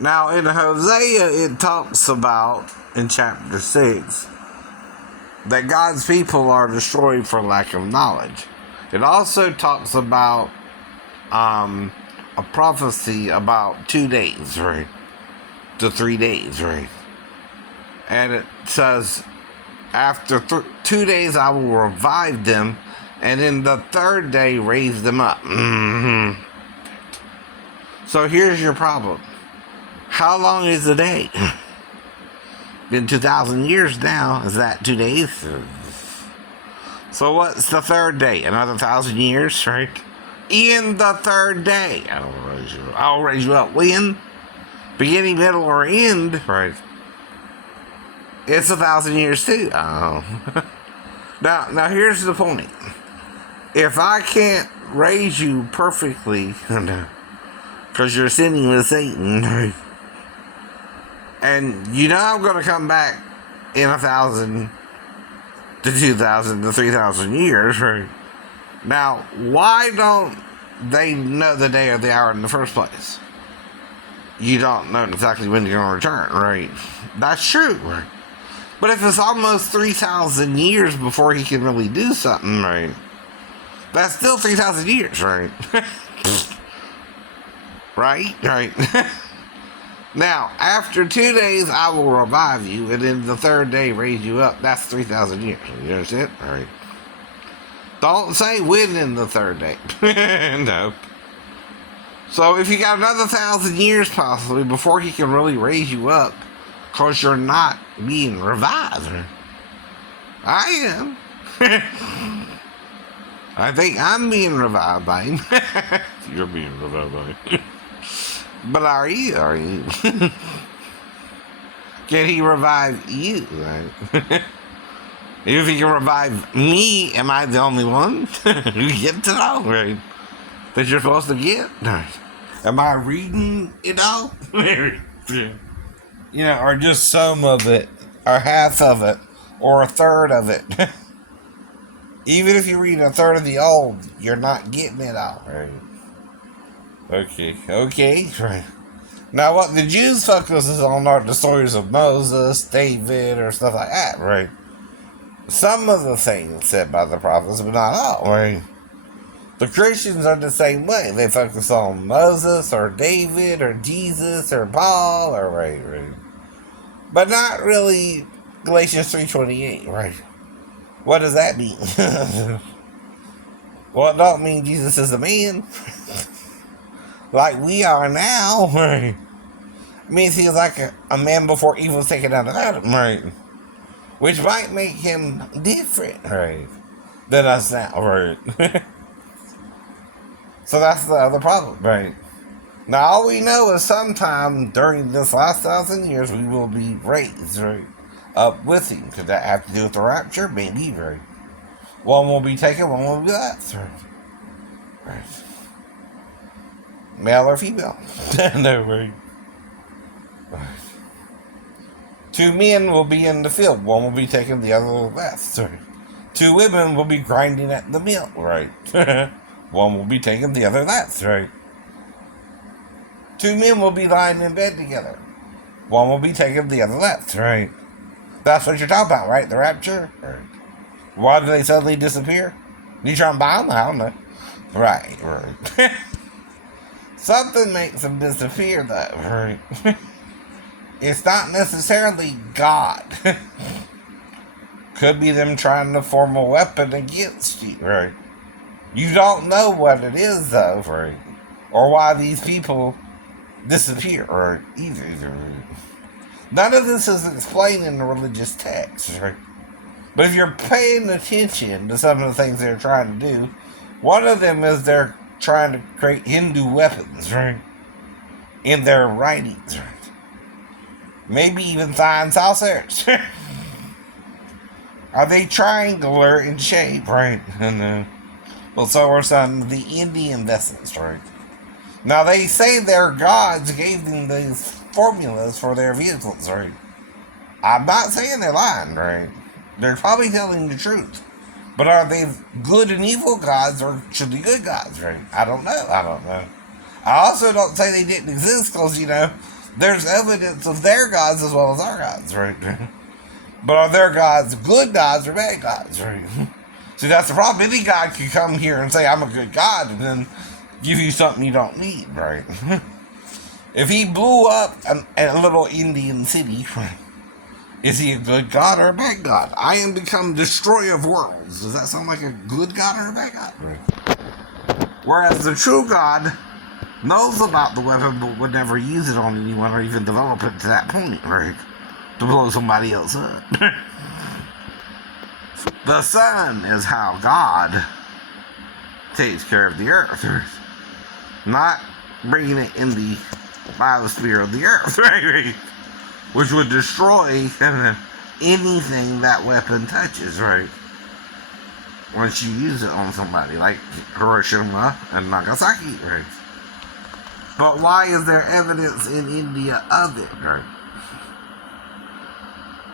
Now, in Hosea, it talks about, in chapter 6, that God's people are destroyed for lack of knowledge. It also talks about a prophecy about 2 days, right? To 3 days, right? And it says, after 2 days I will revive them, and in the 3rd day raise them up. Mm-hmm. So here's your problem. How long is a day? Been 2,000 years now. Is that 2 days? So what's the 3rd day? Another 1,000 years, right? In the 3rd day, I'll raise you up. When? Beginning, middle, or end, right? It's 1,000 years too. Oh. Now here's the point. If I can't raise you perfectly, because you're sinning with Satan, right? And you know I'm going to come back in 1,000 to 2,000 to 3,000 years, right? Now, why don't they know the day or the hour in the first place? You don't know exactly when you're going to return, right? That's true, right? But if it's almost 3,000 years before he can really do something, right? That's still 3,000 years, right? Right? Now, after 2 days, I will revive you, and then the 3rd day raise you up. That's 3,000 years. You understand? All right. Don't say when in the 3rd day. No. So if you got another 1,000 years possibly before he can really raise you up, because you're not being revived. I am. I think I'm being revived by him. You're being revived by him. But are you? Can he revive you? Right? If he can revive me, am I the only one who get to know, right? That you're supposed to get? Right. Am I reading it all? Or just some of it, or half of it, or a third of it. Even if you read a third of the old, you're not getting it all, right? Okay, right. Now, what the Jews focus on are the stories of Moses, David, or stuff like that, right? Some of the things said by the prophets, but not all, right? The Christians are the same way. They focus on Moses, or David, or Jesus, or Paul, or right. But not really Galatians 3:28, right? What does that mean? Well, it don't mean Jesus is a man. Like we are now, right? It means he was like a man before evil was taken out of Adam, right? Which might make him different, right? Than us now, right? So that's the other problem, right? Now all we know is sometime during this last 1,000 years we will be raised, right? Up with him. Could that have to do with the rapture? Maybe, right? One will be taken, one will be left, right? Male or female? No, right? 2 men will be in the field. One will be taken, the other left. Right? 2 women will be grinding at the mill. Right? One will be taken, the other left. Right? 2 men will be lying in bed together. One will be taken, the other left. Right? That's what you're talking about, right? The rapture. Right? Why do they suddenly disappear? You trying to buy them? I don't know. Right. Something makes them disappear, though, right? It's not necessarily God. Could be them trying to form a weapon against you, right? You don't know what it is, though, right? Or why these people disappear, right? Either. None of this is explained in the religious text, right? But if you're paying attention to some of the things they're trying to do, one of them is they're trying to create Hindu weapons, right? In their writings, right? Maybe even flying saucers. Are they triangular in shape, right? Well, so are some of the Indian vessels, right? Now, they say their gods gave them these formulas for their vehicles, right? I'm not saying they're lying, right? They're probably telling the truth. But are they good and evil gods, or should be good gods, right? I don't know. I also don't say they didn't exist, because, there's evidence of their gods as well as our gods, right? But are their gods good gods or bad gods, right? See, that's the problem. Any god can come here and say, I'm a good god, and then give you something you don't need, right? If he blew up a little Indian city, is he a good god or a bad god? I am become destroyer of worlds. Does that sound like a good god or a bad god? Right. Whereas the true god knows about the weapon but would never use it on anyone or even develop it to that point, right? To blow somebody else up. The sun is how God takes care of the earth. Not bringing it in the biosphere of the earth, right? Which would destroy anything that weapon touches, right? Once you use it on somebody, like Hiroshima and Nagasaki, right? But why is there evidence in India of it, right?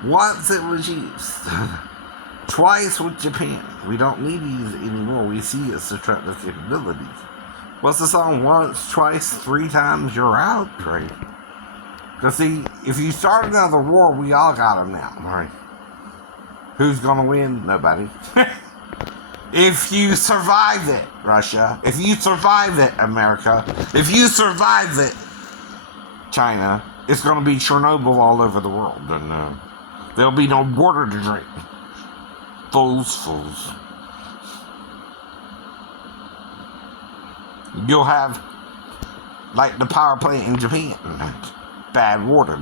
Once it was used, twice with Japan. We don't need to use it anymore. We see its destructive capabilities. What's the song? Once, twice, 3 times, you're out, right? Because see, if you start another war, we all got them now, right? Who's gonna win? Nobody. If you survive it, Russia. If you survive it, America. If you survive it, China. It's gonna be Chernobyl all over the world, and there'll be no water to drink. Fools. You'll have, like the power plant in Japan. Bad water.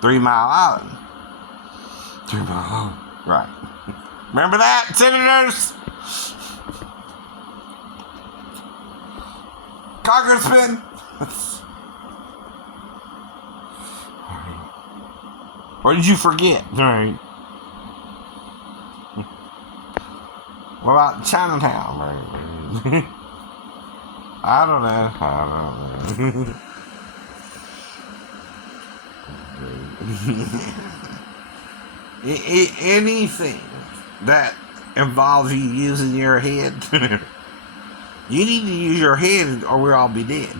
3 Mile Island. 3 Mile Island. Right. Remember that, senators? Congressmen? Or did you forget? Right. What about Chinatown, right? I don't know. Anything that involves you using your head, you need to use your head or we'll all be dead.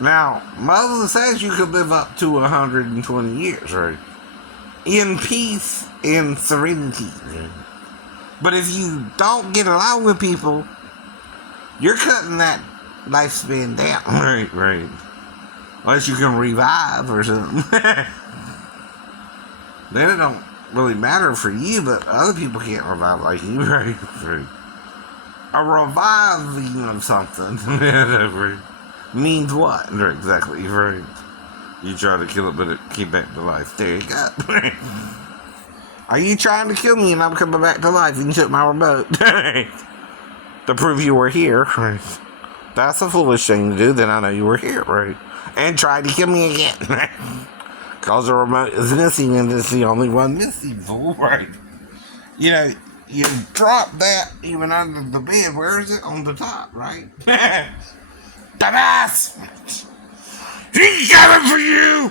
Now, Moses says you could live up to 120 years, right? In peace and serenity. But if you don't get along with people, you're cutting that lifespan down. Right. Unless you can revive or something. Then it don't really matter for you, but other people can't revive like you, right? A reviving of something means what? Exactly, right. You try to kill it, but it came back to life. There you go. Are you trying to kill me and I'm coming back to life and you took my remote? To prove you were here. That's a foolish thing to do, then I know you were here, right? And tried to kill me again. Because the remote is missing and it's the only one missing, fool, right? You know, you drop that even under the bed. Where is it? On the top, right? Dumbass! He's coming for you!